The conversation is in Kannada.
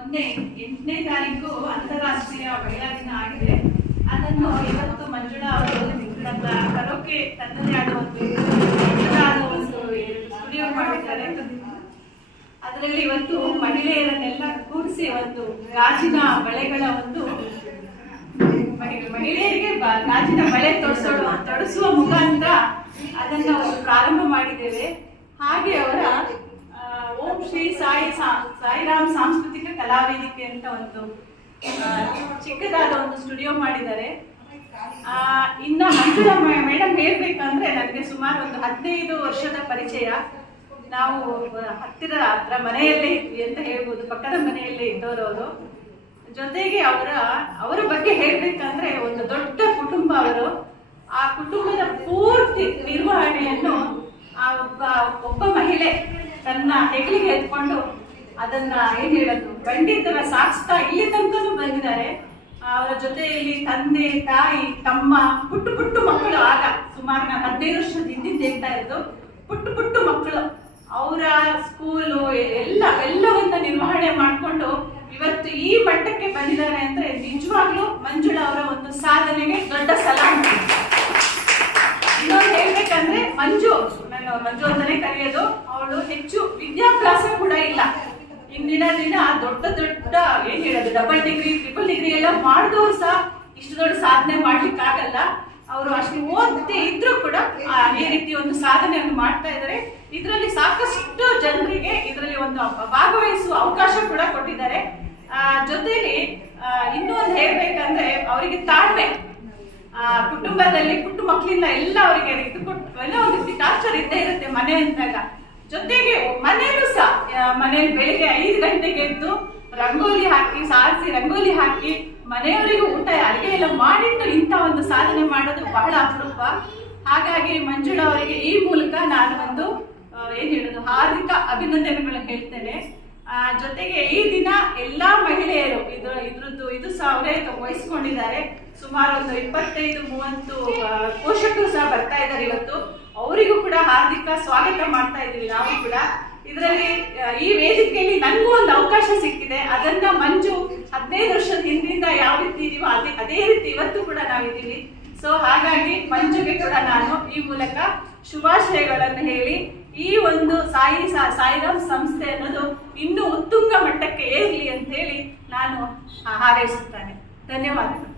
ಮೊನ್ನೆ 8ನೇ ತಾರೀಕು ಅಂತಾರಾಷ್ಟ್ರೀಯ ಮಹಿಳಾ ದಿನ ಆಗಿದೆ. ಅದನ್ನು ಇವತ್ತು ಮಂಜುಳಾ ಅವರು ನನ್ನ ಕರೋಕೆ ತನ್ನದೇ ಆದ ಒಂದು ಸ್ಟುಡಿಯೋ ಮಾಡಿದ್ದಾರೆ. ಅದರಲ್ಲಿ ಇವತ್ತು ಮಹಿಳೆಯರನ್ನೆಲ್ಲ ಕೂರಿಸಿ ಒಂದು ಗಾಜಿನ ಬಳೆಗಳ ಒಂದು ಮಹಿಳೆಯರಿಗೆ ಗಾಜಿನ ಬಳೆ ತೊಡಿಸುವ ಮುಖಾಂತರ ಅದನ್ನು ಪ್ರಾರಂಭ ಮಾಡಿದ್ದೇವೆ. ಹಾಗೆ ಅವರ ಓಂ ಶ್ರೀ ಸಾಯಿರಾಮ್ ಸಾಂಸ್ಕೃತಿಕ ಕಲಾವೇದಿಕೆ ಅಂತ ಒಂದು ಚಿಕ್ಕದಾದ ಒಂದು ಸ್ಟುಡಿಯೋ ಮಾಡಿದ್ದಾರೆ. ಇನ್ನ ಮಂಜುಳಾ ಮೇಡಮ್ ಹೇಳ್ಬೇಕಂದ್ರೆ ನನಗೆ ಸುಮಾರು ಒಂದು 15 ವರ್ಷದ ಪರಿಚಯ. ನಾವು ಹತ್ರ ಮನೆಯಲ್ಲೇ ಇದ್ವಿ ಅಂತ ಹೇಳ್ಬೋದು, ಪಕ್ಕದ ಮನೆಯಲ್ಲೇ ಇದ್ದವರು ಅವರು. ಜೊತೆಗೆ ಅವರ ಬಗ್ಗೆ ಹೇಳ್ಬೇಕಂದ್ರೆ ಒಂದು ದೊಡ್ಡ ಕುಟುಂಬ ಅವರು. ಆ ಕುಟುಂಬದ ಪೂರ್ತಿ ನಿರ್ವಹಣೆಯನ್ನು ಒಬ್ಬ ಮಹಿಳೆ ತನ್ನ ಹೆಗಲಿಗೆ ಎತ್ಕೊಂಡು ಅದನ್ನ ಏನ್ ಹೇಳೋದು ಖಂಡಿತರ ಸಾಗಿಸ್ತಾ ಇಲ್ಲಿ ತನಕನೂ ಬಂದಿದ್ದಾರೆ. ಅವರ ಜೊತೆಯಲ್ಲಿ ತಂದೆ, ತಾಯಿ, ತಮ್ಮ, ಪುಟ್ಟು ಮಕ್ಕಳು. ಆಗ ಸುಮಾರು ನಾನು 15 ವರ್ಷದ ಹಿಂದಿಂದ ಹೇಳ್ತಾ ಇದ್ದು ಪುಟ್ಟು ಮಕ್ಕಳು. ಅವರ ಸ್ಕೂಲು ಎಲ್ಲವನ್ನ ನಿರ್ವಹಣೆ ಮಾಡಿಕೊಂಡು ಇವತ್ತು ಈ ಮಟ್ಟಕ್ಕೆ ಬಂದಿದ್ದಾರೆ ಅಂದ್ರೆ ನಿಜವಾಗ್ಲೂ ಮಂಜುಳಾ ಅವರ ಒಂದು ಸಾಧನೆಗೆ ದೊಡ್ಡ ಸಲಾಮ್. ಇನ್ನೊಂದು ಹೇಳ್ಬೇಕಂದ್ರೆ ನಾನು ಮಂಜು ಅಂತಾನೆ ಕರೆಯೋದು. ಅವಳು ಹೆಚ್ಚು ವಿದ್ಯಾಭ್ಯಾಸ ಕೂಡ ಇಲ್ಲ. ಇಂದಿನ ದಿನ ದೊಡ್ಡ ಏನ್ ಹೇಳೋದು ಡಬಲ್ ಡಿಗ್ರಿ, ಟ್ರಿಪಲ್ ಡಿಗ್ರಿ ಎಲ್ಲ ಮಾಡಿದವರು ಸಹ ಇಷ್ಟು ದೊಡ್ಡ ಸಾಧನೆ ಮಾಡ್ಲಿಕ್ಕೆ ಆಗಲ್ಲ. ಅವರು ಅಷ್ಟು ಓದದೆ ಇದ್ರೂ ಕೂಡ ಈ ರೀತಿ ಒಂದು ಸಾಧನೆಯನ್ನು ಮಾಡ್ತಾ ಇದ್ದಾರೆ. ಇದರಲ್ಲಿ ಸಾಕಷ್ಟು ಜನರಿಗೆ ಇದರಲ್ಲಿ ಒಂದು ಭಾಗವಹಿಸುವ ಅವಕಾಶ ಕೂಡ ಕೊಟ್ಟಿದ್ದಾರೆ. ಜೊತೆಲಿ ಇನ್ನೂ ಒಂದು ಹೇಳ್ಬೇಕಂದ್ರೆ ಅವರಿಗೆ ತಾಳ್ಮೆ. ಕುಟುಂಬದಲ್ಲಿ ಪುಟ್ಟು ಮಕ್ಕಳಿಂದ ಎಲ್ಲ ಅವರಿಗೆ ಇದು ಕೊಟ್ಟು ಎಲ್ಲ ಒಂದು ರೀತಿ ಟಾರ್ಚರ್ ಇದ್ದೇ ಇರುತ್ತೆ ಮನೆ ಅಂದಾಗ. ಜೊತೆಗೆ ಮನೆಯಲ್ಲೂ ಸಹ ಮನೆಯಲ್ಲಿ ಬೆಳಿಗ್ಗೆ 5 ಗಂಟೆಗೆ ಎದ್ದು ರಂಗೋಲಿ ಹಾಕಿ ಸಾರಿಸಿ ರಂಗೋಲಿ ಹಾಕಿ ಮನೆಯವರಿಗೂ ಊಟ ಅಡುಗೆ ಎಲ್ಲ ಮಾಡಿಟ್ಟು ಇಂಥ ಒಂದು ಸಾಧನೆ ಮಾಡೋದು ಬಹಳ ಅಪರೂಪ. ಹಾಗಾಗಿ ಮಂಜುಳಾ ಅವರಿಗೆ ಈ ಮೂಲಕ ನಾನು ಒಂದು ಏನ್ ಹೇಳೋದು ಹಾರ್ದಿಕ ಅಭಿನಂದನೆಗಳು ಹೇಳ್ತೇನೆ. ಜೊತೆಗೆ ಈ ದಿನ ಎಲ್ಲಾ ಮಹಿಳೆಯರು ಇದು ಸಹ ಅವರೇ ವಹಿಸ್ಕೊಂಡಿದ್ದಾರೆ. ಸುಮಾರು ಒಂದು 25-30 ಪೋಷಕರು ಸಹ ಬರ್ತಾ ಇದ್ದಾರೆ ಇವತ್ತು. ಅವರಿಗೂ ಕೂಡ ಹಾರ್ದಿಕ ಸ್ವಾಗತ ಮಾಡ್ತಾ ಇದ್ದೀವಿ ನಾವು ಕೂಡ. ಇದರಲ್ಲಿ ಈ ವೇದಿಕೆಯಲ್ಲಿ ನನಗೂ ಒಂದು ಅವಕಾಶ ಸಿಕ್ಕಿದೆ. ಅದನ್ನ ಮಂಜು 15 ವರ್ಷದ ಹಿಂದಿಂದ ಯಾವ ರೀತಿ ಇದೀವೋ ಅದೇ ರೀತಿ ಇವತ್ತು ಕೂಡ ನಾವಿದ್ದೀವಿ. ಸೊ ಹಾಗಾಗಿ ಮಂಜುಗೆ ಕೂಡ ನಾನು ಈ ಮೂಲಕ ಶುಭಾಶಯಗಳನ್ನು ಹೇಳಿ ಈ ಒಂದು ಸಾಯಿರಾಮ್ ಸಂಸ್ಥೆ ಅನ್ನೋದು ಇನ್ನೂ ಉತ್ತುಂಗ ಮಟ್ಟಕ್ಕೆ ಏರಲಿ ಅಂತ ಹೇಳಿ ನಾನು ಹಾರೈಸುತ್ತೇನೆ. ಧನ್ಯವಾದಗಳು.